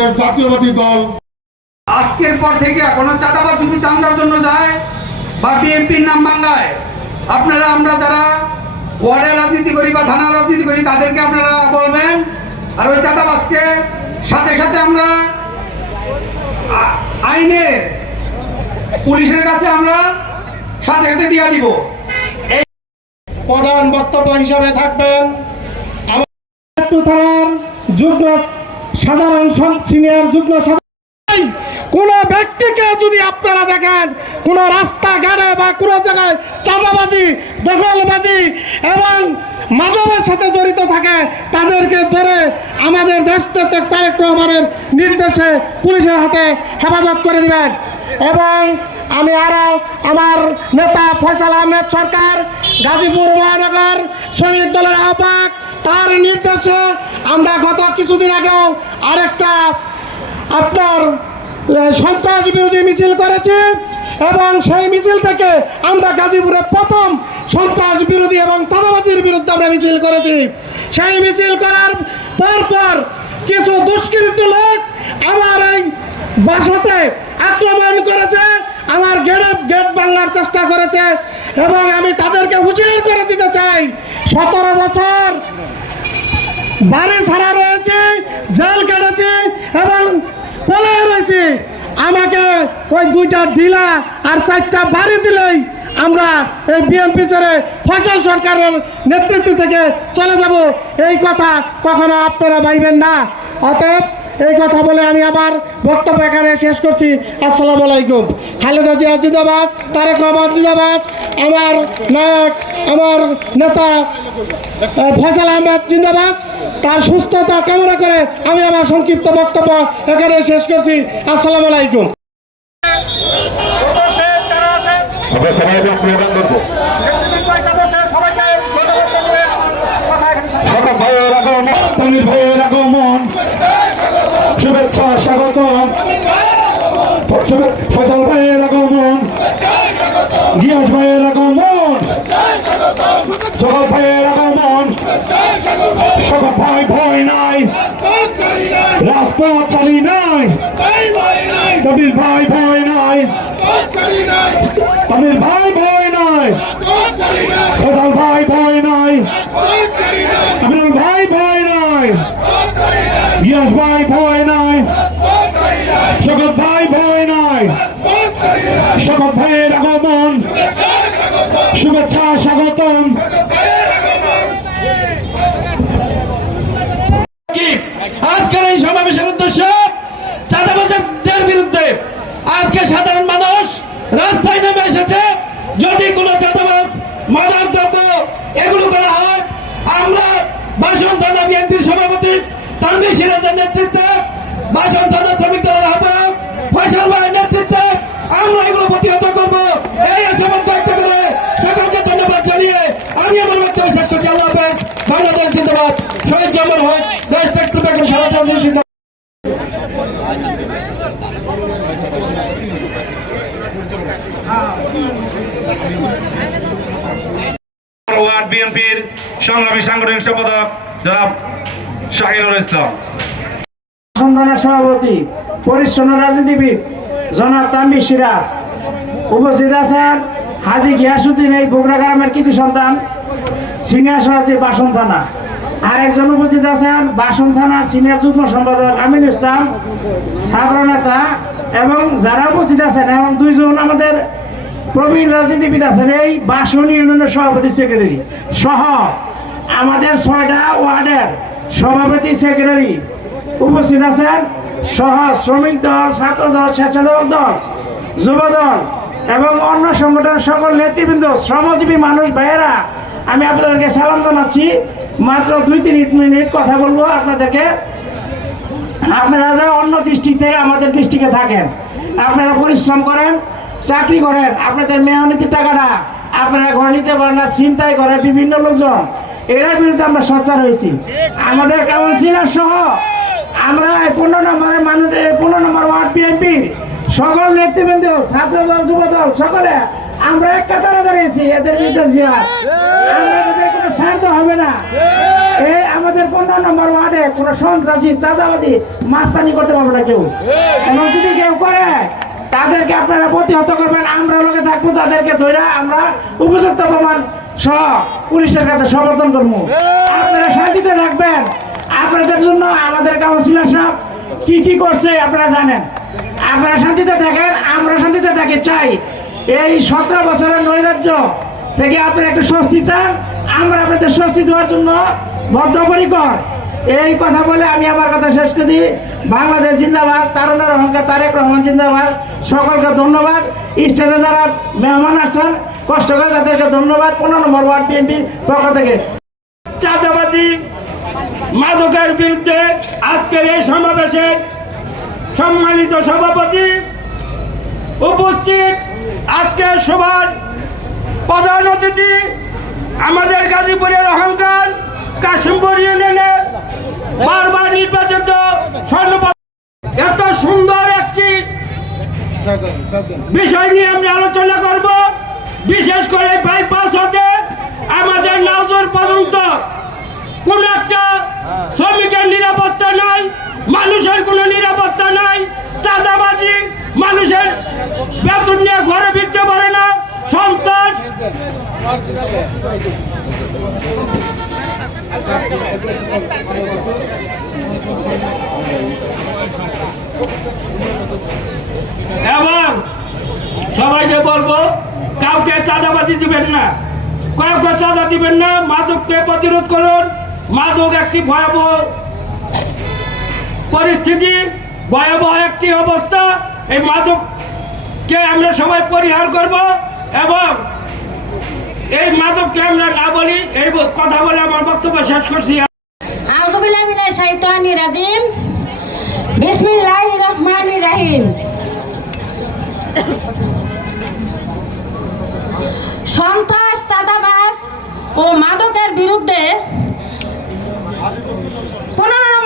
বাংলাদেশ জাতীয়বাদী দল। আজকের পর থেকে কোনো চাঁদাবাদ যদি চান্দার জন্য যায় বা বিএনপির নাম বাংলায় আপনারা আমরা যারা ওয়ার্ডের রাজনীতি করি বা থানার রাজনীতি করি তাদেরকে আপনারা বলবেন আর ওই চাঁদাবাজকে সাথে সাথে আমরা আইনে পুলিশের কাছে আমরা সাথে সাথে দিয়ে দিব। প্রধান বক্তব্য হিসাবে থাকবেন। আমাদের থানার যুগ্ম সাধারণ সিনিয়র যুগ্ম কোন ব্যক্তিকে যদি আপনারা দেখেন, কোন রাস্তাঘাটে বা কোনো জায়গায় চাঁদাবাজি, দখলবাজি এবং মাদকের সাথে জড়িত থাকে, তাদেরকে ধরে আমাদের দেশটাতে তারেক রহমানের নির্দেশে পুলিশের হাতে হেফাজত করে দিবেন। এবং আমি আরও আমার নেতা ফয়সাল আহমেদ সরকার, গাজীপুর মহানগর শ্রমিক দলের আহ্বায়ক তার নির্দেশে আমরা গত কিছুদিন আগেও আরেকটা আপনার সন্ত্রাস বিরোধী মিছিল করেছি এবং সেই মিছিল থেকে আমরা গাজীপুরে প্রথম সন্ত্রাস বিরোধী এবং চাঁদাবাজির বিরুদ্ধে আমরা মিছিল করেছি। সেই মিছিল করার পর পর কিছু দুষ্কৃতী লোক আমার এই বাসাতে আক্রমণ করেছে, আমার গেট গেট ভাঙার চেষ্টা করেছে। এবং আমি তাদেরকে হুঁশিয়ার করে দিতে চাই। সতেরো বছর বাড়ি ছাড়া রয়েছে, জেল কেটেছে এবং পলায় রয়েছে। আমাকে ওই দুইটা ডিলা আর চারটা বাড়ি দিলেই আমরা এই বিএনপি ছেড়ে ফসল সরকারের নেতৃত্ব থেকে চলে যাব। এই কথা কখনো আপনারা ভাইবেন না। অতএব এই কথা বলে আমি আবার বক্তব্য এখানে শেষ করছি। আসসালামু আলাইকুম। খালেদা জিয়া জিন্দাবাদ, তারেক রহমান জিন্দাবাদ, আমার নায়ক, আমার নেতা ফয়সাল আহমেদ জিন্দাবাদ। তার সুস্থতা কামনা করে আমি আমার সংক্ষিপ্ত বক্তব্য এখানে শেষ করছি। আসসালামু আলাইকুম আমরা সবাই এখন স্লোগান করব সকাল ভাইয়ের আগমন তামিল ভাইয়ের আগমন শুভেচ্ছা স্বাগত ফসল ভাইয়ের আগমন গিয়াস ভাইয়ের আগমন জগৎ ভাইয়ের আগমন সকল ভাই ভয় নাই রাজপথ চালি নাই। তামিল ভাই ভয় নাই। তামিল ভাই ভয় নাই। ফসল ভাই ভয় নাই। আমিরুল ভাই ভয় নাই। গিয়াস ভাই ভয় নাই। শকত ভাই ভয় নাই। শকত ভাইয়ের আগমন। শুভেচ্ছা স্বাগতম কি আজকের এই সমাবেশের উদ্দেশ্য চাঁদাবাজের বিরুদ্ধে আজকে সাধারণ মানুষ রাস্তায় নেমে এসেছে। যদি কোনো চাঁদাবাজ, মাদক দ্রব্য এগুলো করা হয়, আমরা বাসন থানা বিএনপির সভাপতি তানভীর সিরাজের নেতৃত্বে বাসন থানা শ্রমিক দলের আহ্বায়ক ফয়সাল ভাইয়ের নেতৃত্বে আমরা এগুলো প্রতিহত করব। এই আশাবাদ ব্যক্ত করে সকলকে ধন্যবাদ জানিয়ে আমি আমার বক্তব্য শেষ করছি। আল্লাহ হাফেজ। বাংলাদেশ জিন্দাবাদ। শহীদ জামাল হক। দেশ দেখতে বেগম খালেদা ওয়ার্ড বিএনপির সংগ্রামী সাংগঠনিক সম্পাদক জনাব শাহিনুর ইসলাম। সন্ধানের সভাপতি, পরিচ্ছন্ন রাজনীতিবিদ জনাব তাম্বি সিরাজ। উপস্থিত আছেন হাজি গিয়াসুদ্দিন এই বগুড়া গ্রামের কৃতি সন্তান, সিনিয়র সভাপতি বাসন থানা। আরেকজন উপস্থিত আছেন বাসন থানার সিনিয়র যুগ্ম সম্পাদক আমিন ইসলাম ছাত্র নেতা এবং যারা উপস্থিত আছেন, এবং দুইজন আমাদের প্রবীণ রাজনীতিবিদ আছেন এই বাসন ইউনিয়নের সভাপতি সেক্রেটারি। সহ আমাদের ছয়টা ওয়ার্ডের সভাপতি সেক্রেটারি উপস্থিত আছেন। সহ শ্রমিক দল, ছাত্র দল, স্বেচ্ছাসেবক দল, যুব দল এবং অন্য সংগঠনের সকল নেতৃবৃন্দ, শ্রমজীবী মানুষ, ভাইয়েরা, আমি আপনাদেরকে সালাম জানাচ্ছি। মাত্র দুই তিন মিনিট কথা বলব আপনাদেরকে। আপনারা যা অন্য থেকে আমাদের ডিস্ট্রিক্টে থাকেন, আপনারা পরিশ্রম করেন চাকরি করেন, আপনাদের মেহনতির টাকাটা আপনারা ঘরে নিতে পারেন না চিন্তাই করে বিভিন্ন লোকজন। এরা বিরুদ্ধে আমরা সোচ্চার হয়েছি। আমাদের কাউন্সিলর সহ আমরা এই পনেরো নম্বরের মানুষ পনেরো নম্বর ওয়ার্ড বিএনপির সকল নেতৃবৃন্দ, ছাত্র দল, যুব দল, সকলে আমরা এক কাতারে দাঁড়িয়েছি এদের বিরুদ্ধে কোনো স্বার্থ হবে না। এই আমাদের পনেরো নম্বর ওয়ার্ডে কোনো সন্ত্রাসী, চাঁদাবাজি, মাস্তানি করতে পারবে না কেউ। এবং যদি কেউ করে তাদেরকে আপনারা প্রতিহত করবেন আমরা লোকে থাকব তাদেরকে ধরে আমরা উপযুক্ত প্রমাণ সহ পুলিশের কাছে সমর্থন করব। আপনারা শান্তিতে রাখবেন আপনাদের জন্য আমাদের কাউন্সিলর সাহেব কি কি করছে আপনারা জানেন? আপনারা শান্তিতে থাকেন আমরা শান্তিতে থাকি চাই। এই সতেরো বছরের নৈরাজ্য থেকে আপনারা একটু স্বস্তি চান আমরা আপনাদের স্বস্তি দেওয়ার জন্য বদ্ধপরিকর। এই কথা বলে আমি আমার কথা শেষ করছি বাংলাদেশ জিন্দাবাদ তারুণের অহংকার তারেক রহমান জিন্দাবাদ। সকলকে ধন্যবাদ। স্টেজে যারা মেহমান আসছেন, কষ্ট করে তাদেরকে ধন্যবাদ। পনেরো নম্বর ওয়ার্ড বিএনপির পক্ষ থেকে। চাঁদাবাজি মাদকের বিরুদ্ধে আজকের এই সমাবেশে সম্মানিত সভাপতি উপস্থিত। আজকের সভার প্রধান অতিথি আমাদের গাজীপুরের অহংকার কাশিমপুর ইউনিয়নে বারবার নির্বাচিত স্বর্ণপদ এত সুন্দর একটি বিষয় নিয়ে আমরা আলোচনা করব। বিশেষ করে বাইপাস হতে আমাদের নজর পর্যন্ত কোন একটা শ্রমিকের নিরাপত্তা নাই, মানুষের কোনো নিরাপত্তা নাই, চাঁদাবাজি, মানুষের বেতন নিয়ে ঘরে ফিরতে পারে না, সন্ত্রাস। এবং সবাইকে বলব, কাউকে চাঁদাবাজি দিবেন না। কাউকে চাঁদা দিবেন না, মাদককে প্রতিরোধ করুন। মাদক একটি ভয়াবহ পরিস্থিতি, ভয়াবহ একটি অবস্থা। এই মাদককে আমরা সবাই পরিহার করব এবং এই মাদককে আমরা না বলি, এই কথা বলে আমার বক্তব্য শেষ করছি। চাঁদাবাজ ও মাদকের বিরুদ্ধে পনেরো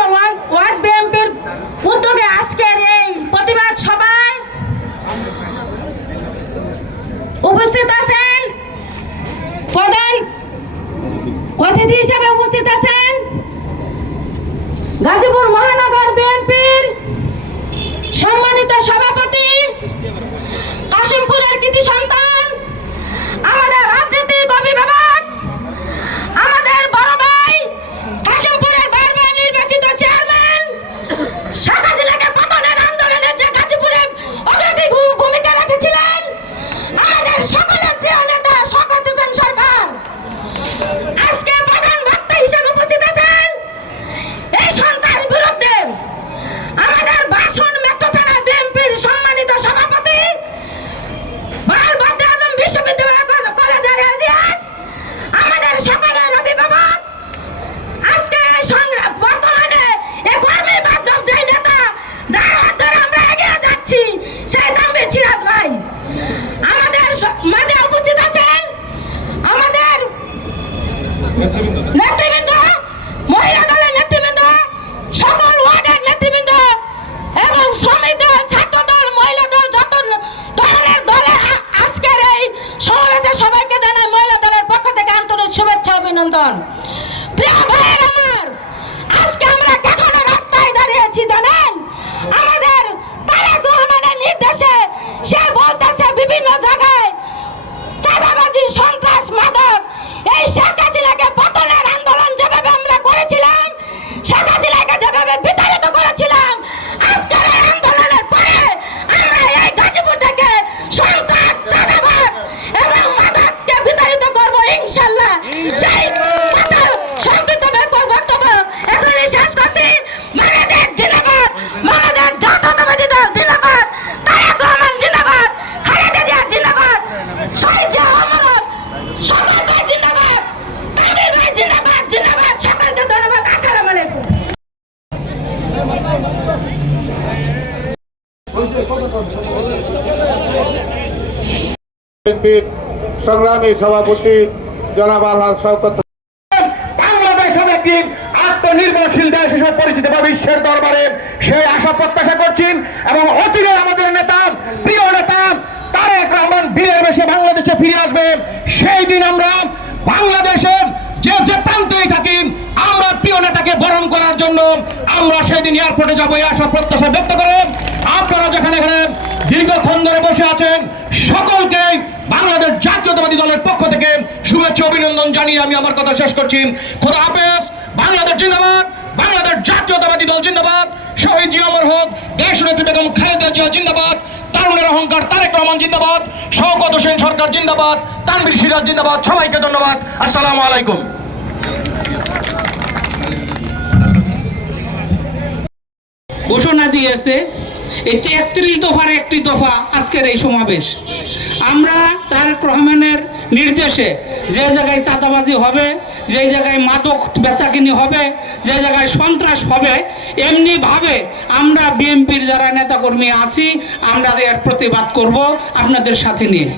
সংগ্রামী সভাপতি জনাব আল্লাহ শওকত বাংলাদেশ একটি আত্মনির্ভরশীল দেশ হিসেবে পরিচিত বা বিশ্বের দরবারে সেই আশা প্রত্যাশা করছেন এবং অচিরে আমাদের নেতা, প্রিয় নেতা তারেক রহমান বীরের বেশে বাংলাদেশে ফিরে আসবে। সেই দিন আমরা বাংলাদেশের যে যে প্রান্তেই থাকি আমরা প্রিয় নেতাকে বরণ করার জন্য আমরা সেদিন এয়ারপোর্টে যাব এই প্রত্যাশা ব্যক্ত করে আপনারা যেখানে এখানে দীর্ঘক্ষণ ধরে বসে আছেন, সকলকে বাংলাদেশ জাতীয়তাবাদী দলের পক্ষ থেকে শুভেচ্ছা, অভিনন্দন জানিয়ে আমি আমার কথা শেষ করছি। খোদা হাফেজ, বাংলাদেশ জিন্দাবাদ। বাংলাদেশ জাতীয়তাবাদী দল জিন্দাবাদ, শহীদ জি অমর হোক দেশ নেত্রী বেগম খালেদা জিয়া জিন্দাবাদ, তারুণের অহংকার তারেক রহমান জিন্দাবাদ, শওকত হোসেন সরকার জিন্দাবাদ, তানভীর সিরাজ জিন্দাবাদ, সবাইকে ধন্যবাদ, আসসালামু আলাইকুম। ঘোষণা দিয়েছে, এই একত্রিশ দফার একটি দফা আজকের এই সমাবেশ। আমরা তারেক রহমানের নির্দেশে যে জায়গায় চাঁদাবাজি হবে যে জায়গায় মাদক বেচাকিনি হবে, যে জায়গায় সন্ত্রাস হবে, এমনিভাবে আমরা বিএনপির যারা নেতাকর্মী আছি, আমরা এর প্রতিবাদ করব আপনাদের সাথে নিয়ে।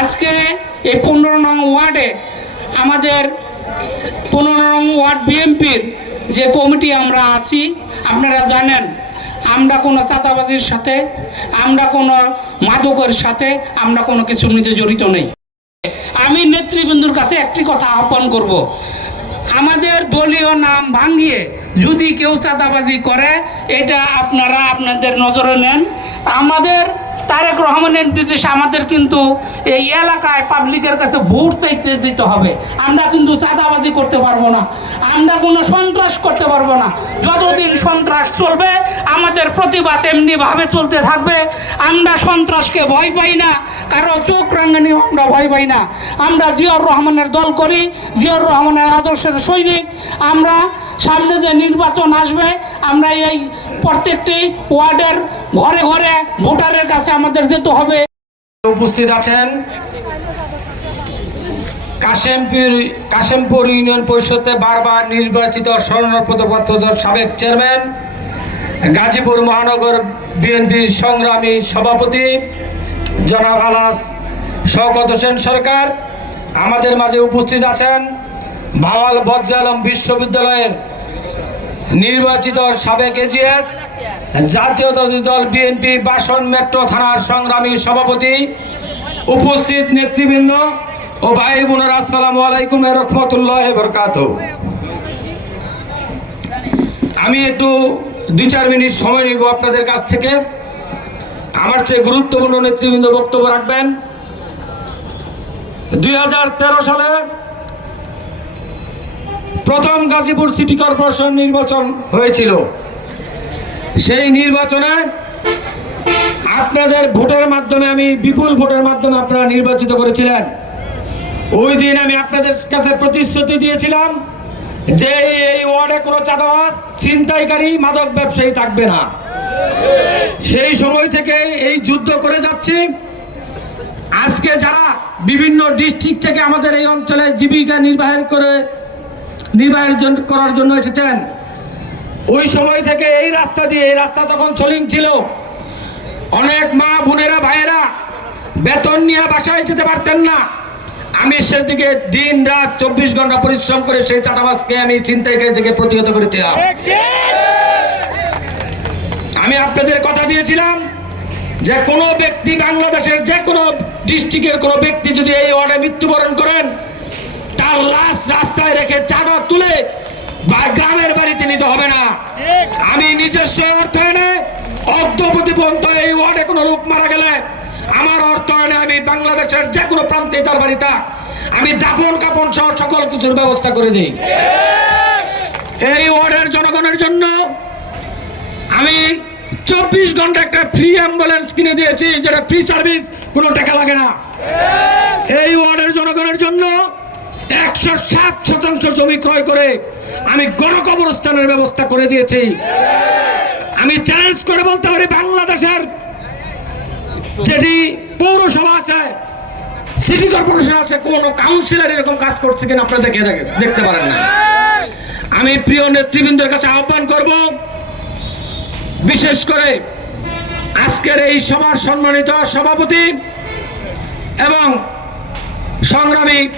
আজকে এই পনেরো নং ওয়ার্ডে আমাদের পনেরো নং ওয়ার্ড বিএনপির যে কমিটি আমরা আছি, আপনারা জানেন, আমরা কোনো চাঁদাবাজির সাথে, আমরা কোনো মাদকের সাথে, আমরা কোনো কিছুর মধ্যে জড়িত নেই। আমি নেতৃবৃন্দুর কাছে একটি কথা আহ্বান করব। আমাদের দলীয় নাম ভাঙিয়ে যদি কেউ চাঁদাবাজি করে, এটা আপনারা আপনাদের নজরে নেন। আমাদের তারেক রহমানের নির্দেশে আমাদের কিন্তু এই এলাকায় পাবলিকের কাছে ভোট চাইতে দিতে হবে। আমরা কিন্তু চাঁদাবাজি করতে পারব না। আমরা কোনো সন্ত্রাস করতে পারব না। যতদিন সন্ত্রাস চলবে, আমাদের প্রতিবাদ এমনিভাবে চলতে থাকবে। আমরা সন্ত্রাসকে ভয় পাই না। কারও চোখ রাঙানিও আমরা ভয় পাই না। আমরা জিয়াউর রহমানের দল করি, জিয়াউর রহমানের আদর্শের সৈনিক। আমরা সামনে যে নির্বাচন আসবে, আমরা এই প্রত্যেকটি ওয়ার্ডের ঘরে ঘরে ভোটারের কাছে আমাদের যেতে হবে। উপস্থিত আছেন কাশেমপুর কাশেমপুর ইউনিয়ন পরিষদে বারবার নির্বাচিত স্বর্ণপদপ্রাপ্ত সাবেক চেয়ারম্যান, গাজীপুর মহানগর বিএনপির সংগ্রামী সভাপতি, জনাব আলাস শওকত হোসেন সরকার। আমাদের মাঝে উপস্থিত আছেন ভাওয়াল বদ্র আলম বিশ্ববিদ্যালয়ের নির্বাচিত সাবেক এজিএস জাতীয়তাবাদী দল বিএনপি বাসন মেট্রো থানার সংগ্রামী সভাপতি উপস্থিত নেতৃবৃন্দ ও ভাই বোনেরা, আসসালামু আলাইকুম রহমতুল্লাহ বরকাত আমি একটু দুই চার মিনিট সময় নিব আপনাদের কাছ থেকে। আমার চেয়ে গুরুত্বপূর্ণ নেতৃবৃন্দ বক্তব্য রাখবেন। দুই হাজার তেরো সালে প্রথম গাজীপুর সিটি কর্পোরেশন নির্বাচন হয়েছিল। সেই নির্বাচনে আপনাদের ভোটের মাধ্যমে আমি বিপুল ভোটের মাধ্যমে আপনারা নির্বাচিত করেছিলেন। ওই দিন আমি আপনাদের কাছে প্রতিশ্রুতি দিয়েছিলাম যে এই ওয়ার্ডে কোনো চাঁদাবাজ, ছিনতাইকারী, মাদক ব্যবসায়ী থাকবে না। সেই সময় থেকে এই যুদ্ধ করে যাচ্ছি। আজকে যারা বিভিন্ন ডিস্ট্রিক্ট থেকে আমাদের এই অঞ্চলে জীবিকা নির্বাহন করে নির্বাহন জন- করার জন্য এসেছেন ওই সময় থেকে এই রাস্তা দিয়ে এই রাস্তা তখন চলিং ছিল। অনেক মা বোনেরা ভাইয়েরা বেতন নিয়ে বাসায় যেতে পারতেন না। আমি সেদিকে দিন রাত চব্বিশ ঘণ্টা পরিশ্রম করে সেই চাঁদাবাসকে আমি চিন্তাইকারী থেকে প্রতিহত করেছিলাম। আমি আপনাদের কথা দিয়েছিলাম যে কোনো ব্যক্তি বাংলাদেশের যে কোনো ডিস্ট্রিক্টের কোনো ব্যক্তি যদি এই ওয়ার্ডে মৃত্যুবরণ করেন তার লাশ রাস্তায় রেখে চাঁদা তুলে বা গ্রামের বাড়িতে নিতে হবে না। আমি নিজস্ব অর্থায়নে অর্ধপতি পর্যন্ত এই ওয়ার্ডে কোনো লোক মারা গেলে আমার অর্থায়নে আমি বাংলাদেশের যে কোনো প্রান্তে তার বাড়ি থাক আমি দাপন কাপন সহ সকল কিছুর ব্যবস্থা করে দিই। এই ওয়ার্ডের জনগণের জন্য আমি চব্বিশ ঘণ্টা একটা ফ্রি অ্যাম্বুলেন্স কিনে দিয়েছি, যেটা ফ্রি সার্ভিস, কোনো টাকা লাগে না। এই ওয়ার্ডের জনগণের জন্য একশো সাত শতাংশ জমি ক্রয় করে আমি গণকবরস্থানের ব্যবস্থা করে দিয়েছি। আমি চ্যালেঞ্জ করে বলতে পারি বাংলাদেশের যেটি পৌরসভা আছে সিটি কর্পোরেশন আছে, কোন কাউন্সিলর এরকম কাজ করছে কিনা আপনারা দেখে দেখে- দেখতে পারেন না। আমি প্রিয় নেতৃবৃন্দের কাছে আহ্বান করব, বিশেষ করে আজকের এই সভার সম্মানিত সভাপতি এবং সংগ্রামী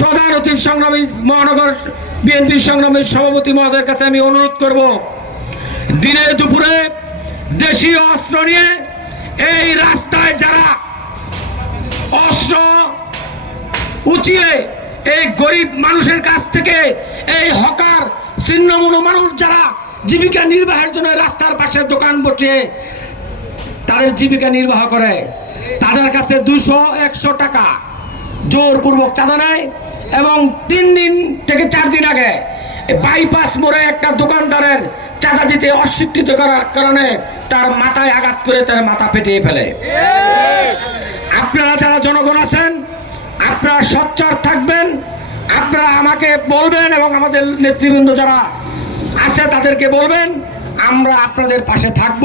প্রধান সংগ্রামী মহানগর বিএনপির সংগ্রামী সভাপতি মহোদয়ের কাছে আমি অনুরোধ করব, দিনে দুপুরে দেশীয় অস্ত্র নিয়ে এই রাস্তায় যারা অস্ত্র উঁচিয়ে এই গরিব মানুষের কাছ থেকে এই হকার, ছিন্নমূল মানুষ যারা জীবিকা নির্বাহের জন্য রাস্তার পাশে দোকান বসে তাদের জীবিকা নির্বাহ করে, তাদের কাছে দুশো, একশো টাকা। জোরপূর্বক চাঁদা নেয় এবং তিন দিন থেকে চার দিন আগে বাইপাস মোড়ে একটা দোকানদারের চাঁদা দিতে অস্বীকৃত করার কারণে তার মাথায় আঘাত করে তার মাথা পেটিয়ে ফেলে। আপনারা যারা জনগণ আছেন, আপনারা সচ্চার থাকবেন, আপনারা আমাকে বলবেন এবং আমাদের নেতৃবৃন্দ যারা আছে তাদেরকে বলবেন, আমরা আপনাদের পাশে থাকব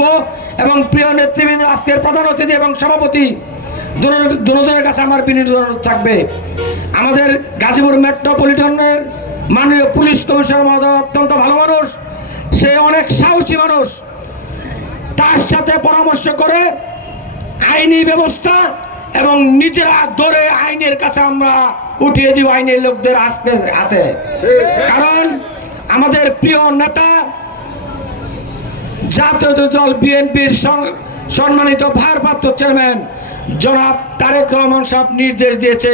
এবং প্রিয় নেতৃবৃন্দ, আজকের প্রধান অতিথি এবং সভাপতি দুজনের- কাছে আমার বিনীত অনুরোধ থাকবে। আমাদের গাজীপুর মেট্রোপলিটনের মাননীয় পুলিশ কমিশনার মহোদয় অত্যন্ত ভালো মানুষ। সে অনেক সাহসী মানুষ। তার সাথে পরামর্শ করে আইনি ব্যবস্থা এবং নিজেরা ধরে আইনের কাছে আমরা উঠিয়ে দিব আইনের লোকদের আজকে হাতে। কারণ আমাদের প্রিয় নেতা, জাতীয় দল বিএনপির সম্মানিত ভারপ্রাপ্ত চেয়ারম্যান জনাব তারেক রহমান সাহেব নির্দেশ দিয়েছে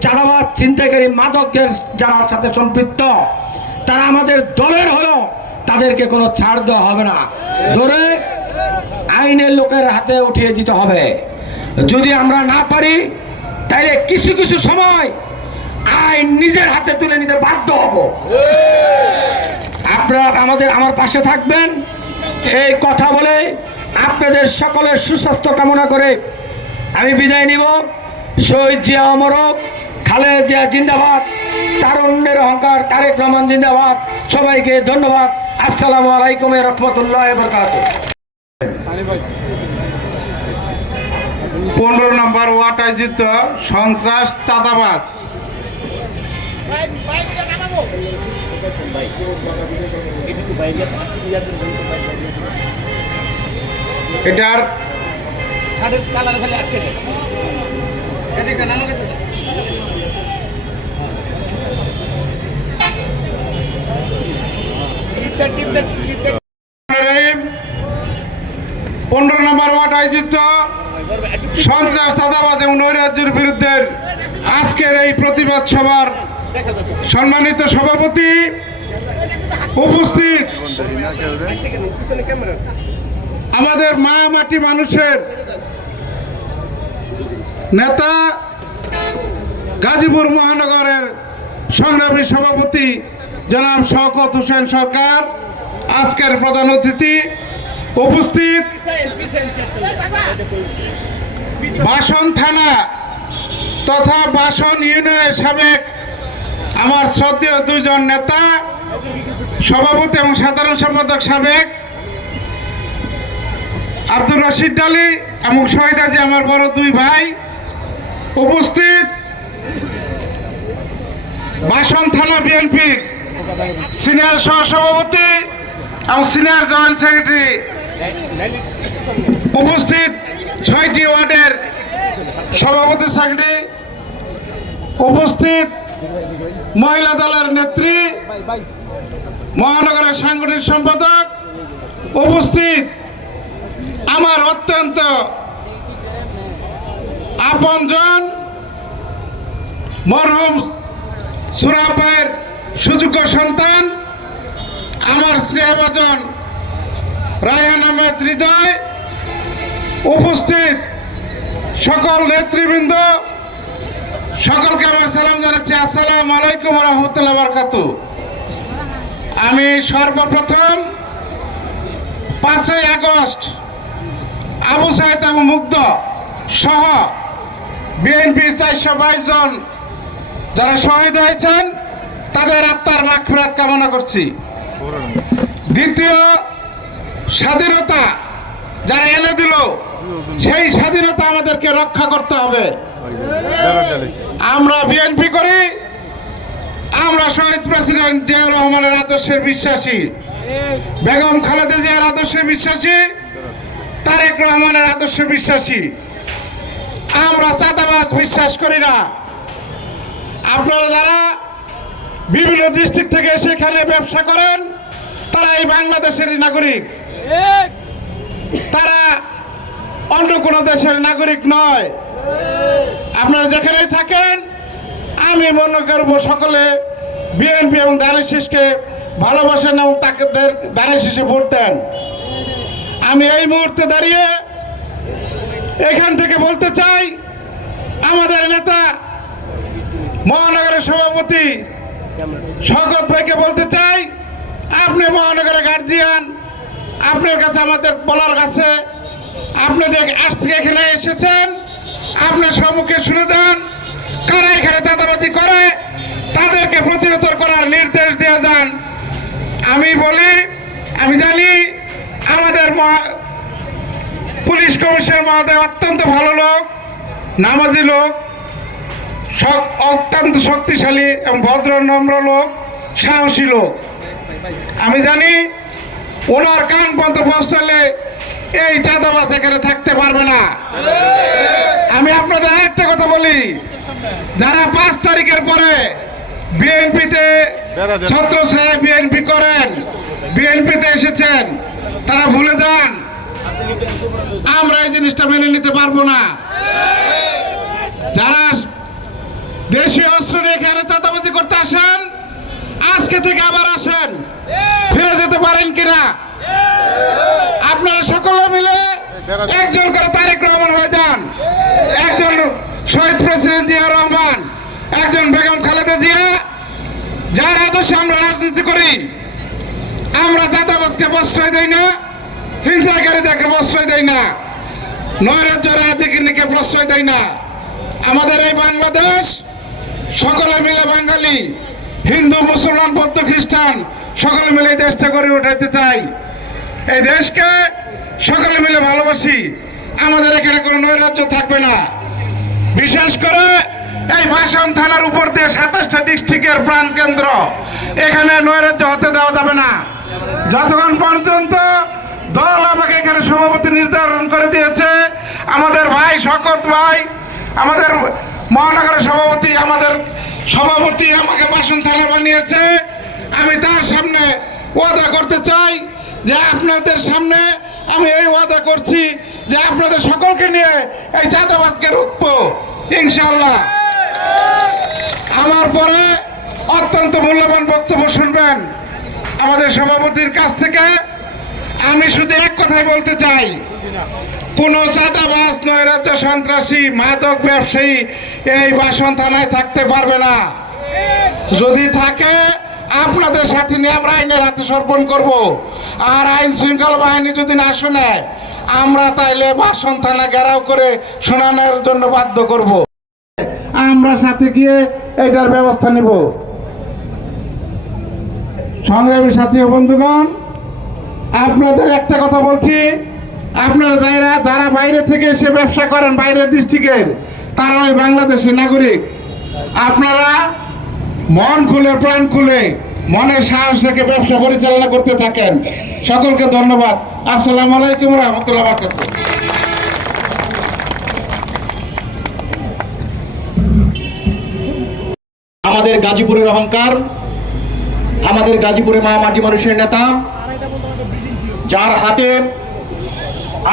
চাঁদাবাদ ছিনতাইকারী মাদকের যারা সাথে সম্পৃক্ত, তারা আমাদের দলের হলো, তাদেরকে কোনো ছাড় দেওয়া হবে না। ধরে আইনের লোকের হাতে উঠিয়ে দিতে হবে। যদি আমরা না পারি তাহলে কিছু কিছু সময় আইন নিজের হাতে তুলে নিতে বাধ্য হব। আপনারা আমাদের, আমার পাশে থাকবেন। এই কথা বলে আপনাদের সকলের সুস্বাস্থ্য কামনা করে আমি বিদায় নিব। শহীদ জিয়া অমরক খালেদ জিয়া জিন্দাবাদ, তারুণ্যের অহংকার তারেক রহমান জিন্দাবাদ। সবাইকে ধন্যবাদ। আসসালামু আলাইকুম রহমতুল্লাহ বরকাত পনেরো নম্বর ওয়ার্ড আয়োজিত সন্ত্রাস চাঁদাবাস এটার পনেরো নম্বর ওয়ার্ড আয়োজিত। সন্ত্রাস চাঁদাবাদ এবং নৈরাজ্যের বিরুদ্ধে আজকের এই প্রতিবাদ সভার সম্মানিত সভাপতি উপস্থিত আমাদের মা মাটি মানুষের নেতা গাজীপুর মহানগরের সংগ্রামী সভাপতি জনাব শওকত হোসেন সরকার, আজকের প্রধান অতিথি উপস্থিত। বাসন থানা তথা বাসন ইউনিয়নের সাবেক আমার শ্রদ্ধেয় দুজন নেতা, সভাপতি এবং সাধারণ সম্পাদক সাবেক আব্দুর রশিদ ডালি এবং শহীদ আজি আমার বড় দুই ভাই। উপস্থিত বাসন থানা বিএনপি সিনিয়র সহসভাপতি এবং সিনিয়র জয়েন্ট সেক্রেটারি উপস্থিত ছয়টি ওয়ার্ডের সভাপতি সেক্রেটারি, উপস্থিত মহিলা দলের নেত্রী, মহানগরের সাংগঠনিক সম্পাদক, উপস্থিত আমার অত্যন্ত আপনজন মরহম সুরাফের সুযোগ্য সন্তান, আমার স্নেহভাজন রায়হান আহমেদ হৃদয় উপস্থিত সকল নেতৃবৃন্দ, সকলকে আমার সালাম জানাচ্ছি। আসসালামু আলাইকুম রহমতুল্লাহ বরকাত আমি সর্বপ্রথম পাঁচই আগস্ট আবু সাহেদ এবং মুগ্ধ সহ বিএনপির চারশো বাইশ জন যারা শহীদ হয়েছেন, তাদের আত্মার মাগফিরাত কামনা করছি। দ্বিতীয় স্বাধীনতা যারা এনে দিল, সেই স্বাধীনতা আমাদেরকে রক্ষা করতে হবে। আমরা বিএনপি করি, আমরা শহীদ প্রেসিডেন্ট জিয়াউর রহমানের আদর্শের বিশ্বাসী। বেগম খালেদা জিয়ার আদর্শে বিশ্বাসী, তারেক রহমানের আদর্শে বিশ্বাসী। আমরা চাঁদাবাজ বিশ্বাস করি না। আপনারা যারা বিভিন্ন ডিস্ট্রিক্ট থেকে সেখানে ব্যবসা করেন, তারা এই বাংলাদেশের নাগরিক। তারা অন্য কোনো দেশের নাগরিক নয়। আপনারা যেখানেই থাকেন, আমি মনে করব সকলে বিএনপি এবং দানেশিসকে ভালোবাসেন এবং তাকে দানেশিসে ভোট দেন। আমি এই মুহূর্তে দাঁড়িয়ে এখান থেকে বলতে চাই, আমাদের নেতা, মহানগরের সভাপতি শকত ভাইকে বলতে চাই, আপনি মহানগরের গার্জিয়ান আপনার কাছে আমাদের বলার কাছে, আপনি যে থেকে এখানে এসেছেন, আপনার সম্মুখে শুনে যান, কারা এখানে চাঁদাবাজি করে, তাদেরকে প্রতিহত করার নির্দেশ দিয়ে যান। আমি বলি, আমি জানি, আমাদের পুলিশ কমিশনার মহোদয় অত্যন্ত ভালো লোক নামাজি লোক অত্যন্ত শক্তিশালী এবং ভদ্র নম্র লোক সাহসী লোক। আমি জানি ওনার কান পর্যন্ত পৌঁছালে এই চাঁদাবাজ এখানে থাকতে পারবে না। আমি আপনাদের একটা কথা বলি যারা পাঁচ তারিখের পরে বিএনপিতে ছত্র সাহেব বিএনপি করেন বিএনপিতে এসেছেন তারা ভুলে যান। আমরা এই জিনিসটা মেনে নিতে পারব না। যারা দেশীয় অস্ত্র নিয়ে এখানে চাঁদাবাজি করতে আসেন, আজকে থেকে আবার আসেন। ফিরে যেতে পারেন কিনা? আপনারা সকলে মিলে একজন করে তারেক রহমান হয়ে যান। একজন শহীদ প্রেসিডেন্ট জিয়া রহমান, একজন বেগম খালেদা জিয়া, যার আদর্শে আমরা রাজনীতি করি। আমরা চাঁদাবাজকে প্রশ্রয় দেই না। সিনচাইকারীদেরকে প্রশ্রয় দেয় না। নৈরাজ্য রাজনীতিকে প্রশ্রয় দেয় না। আমাদের এই বাংলাদেশ, সকলে মিলে বাঙালি, হিন্দু, মুসলমান, বৌদ্ধ, খ্রিস্টান, সকলে মিলে দেশটা গড়ে উঠাইতে চাই। এই দেশকে সকলে মিলে ভালোবাসি। আমাদের এখানে কোনো নৈরাজ্য থাকবে না। বিশেষ করে এই ভাষণ থানার উপর দিয়ে সাতাশটা ডিস্ট্রিক্টের প্রাণ কেন্দ্র। এখানে নৈরাজ্য হতে দেওয়া যাবে না। যতক্ষণ পর্যন্ত দল আমাকে এখানে সভাপতি নির্ধারণ করে দিয়েছে। আমাদের ভাই শকত ভাই, আমাদের মহানগরের সভাপতি, আমাদের সভাপতি আমাকে বাসন থানা বানিয়েছে। আমি তার সামনে ওয়াদা করতে চাই যে আপনাদের সামনে আমি এই ওয়াদা করছি যে আপনাদের সকলকে নিয়ে এই চাঁদাবাজকে রুখবো ইনশাল্লাহ আমার পরে অত্যন্ত মূল্যবান বক্তব্য শুনবেন আমাদের সভাপতির কাছ থেকে। আমি শুধু এক কথাই বলতে চাই, কোন চাঁদাবাজ, নৈরাজ্য, সন্ত্রাসী, মাদক ব্যবসায়ী এই বাসন থানায় থাকতে পারবে না। যদি থাকে, আপনাদের সাথে নিয়ে আমরা আইনের হাতে সর্পণ করব। আর আইন শৃঙ্খলা বাহিনী যদি না শুনে, আমরা তাইলে বাসন থানা ঘেরাও করে শোনানোর জন্য বাধ্য করব। আমরা সাথে গিয়ে এটার ব্যবস্থা নিব। সংগ্রামী সাথী বন্ধুগণ আপনাদের একটা কথা বলছি। আপনারা যারা যারা বাইরে থেকে এসে ব্যবসা করেন বাইরের ডিস্ট্রিক্টের তারা ওই বাংলাদেশের নাগরিক। আপনারা মন খুলে, প্রাণ খুলে, মনের সাহস রেখে ব্যবসা পরিচালনা করতে থাকেন। সকলকে ধন্যবাদ। আসসালামু আলাইকুম রহমতুল্লাহ বারকাত আমাদের গাজীপুরের অহংকার, আমাদের গাজীপুরে মা মাটি মানুষের নেতা যার হাতে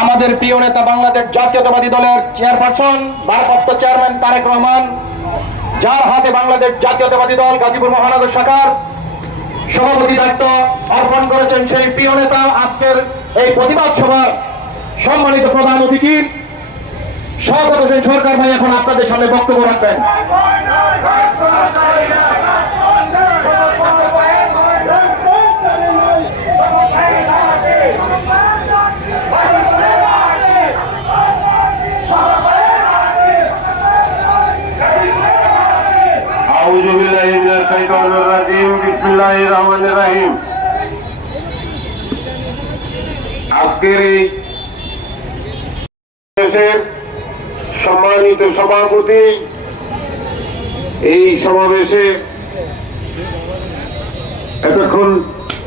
আমাদের প্রিয় নেতা বাংলাদেশ জাতীয়তাবাদী দলের চেয়ারপারসন, ভারপ্রাপ্ত চেয়ারম্যান তারেক রহমান, যার হাতে বাংলাদেশ জাতীয়তাবাদী দল গাজীপুর মহানগর শাখার সভাপতি দায়িত্ব অর্পণ করেছেন সেই প্রিয় নেতা। আজকের এই প্রতিবাদ সভার সম্মানিত প্রধান অতিথি, স্বাগত হোসেন সরকার ভাই, এখন আপনাদের সামনে বক্তব্য রাখবেন আউযু বিল্লাহি মিনাশ শাইতানির রাজিম বিসমিল্লাহির রহমানির রহিম আজকের এই দেশের সম্মানিত সভাপতি এই সমাবেশে এতক্ষণ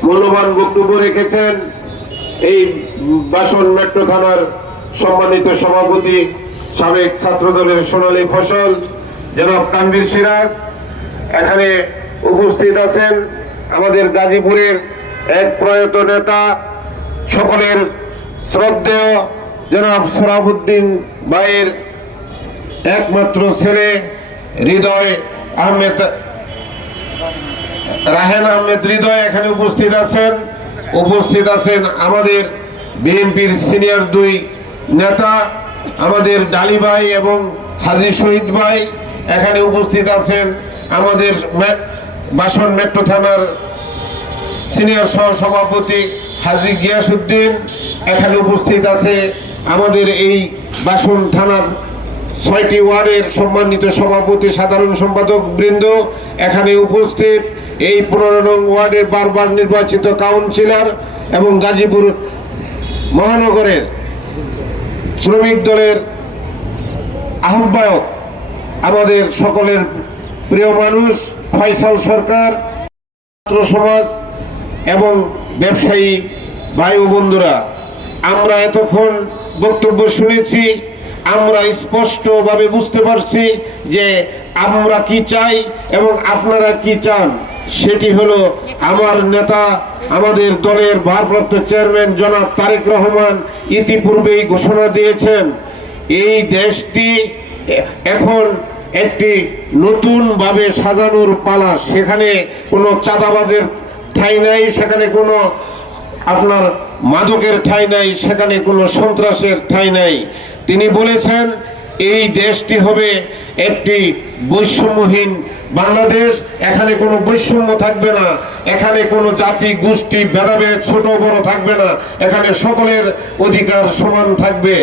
মূল্যবান বক্তব্য রেখেছেন এই বাসন মেট্রো থানার সম্মানিত সভাপতি সাবেক ছাত্রদলের সোনালী ফসল, জনাব তানভীর সিরাজ। এখানে উপস্থিত আছেন আমাদের গাজীপুরের এক প্রয়াত নেতা, সকলের শ্রদ্ধেয় জনাব সরাবুদ্দিন ভাইয়ের একমাত্র ছেলে হৃদয় আহমেদ রাহেন আহমেদ হৃদয় এখানে উপস্থিত আছেন। উপস্থিত আছেন আমাদের বিএনপির সিনিয়র দুই নেতা, আমাদের ডালি ভাই এবং হাজি শহীদ ভাই। এখানে উপস্থিত আছেন আমাদের বাসন মেট্রো থানার সিনিয়র সহসভাপতি হাজি গিয়াসুদ্দিন এখানে উপস্থিত আছে আমাদের এই বাসন থানার ছয়টি ওয়ার্ডের সম্মানিত সভাপতি, সাধারণ সম্পাদক বৃন্দ এখানে উপস্থিত। এই পনেরো নং ওয়ার্ডের বারবার নির্বাচিত কাউন্সিলর এবং গাজীপুর মহানগরের শ্রমিক দলের আহ্বায়ক, আমাদের সকলের প্রিয় মানুষ, ফয়সাল সরকার, ছাত্র সমাজ এবং ব্যবসায়ী ভাই ও বন্ধুরা, আমরা এতক্ষণ বক্তব্য শুনেছি। আমরা স্পষ্টভাবে বুঝতে পারছি যে আমরা কি চাই এবং আপনারা কি চান। সেটি হলো আমার নেতা, আমাদের দলের ভারপ্রাপ্ত চেয়ারম্যান জনাব তারেক রহমান ইতিপূর্বেই ঘোষণা দিয়েছেন, এই দেশটি এখন একটি নতুনভাবে সাজানোর পালা। সেখানে কোনো চাঁদাবাজের ঠাঁই নাই, সেখানে কোনো আপনার মাদকের ঠাঁই নাই, সেখানে কোনো সন্ত্রাসের ঠাঁই নাই। তিনি বলেছেন, এই দেশটি হবে একটি বৈষম্যহীন বাংলাদেশ। এখানে কোনো বৈষম্য থাকবে না। এখানে কোনো জাতি, গোষ্ঠী, ভেদাভেদ, ছোট বড় থাকবে না। এখানে সকলের অধিকার সমান থাকবে।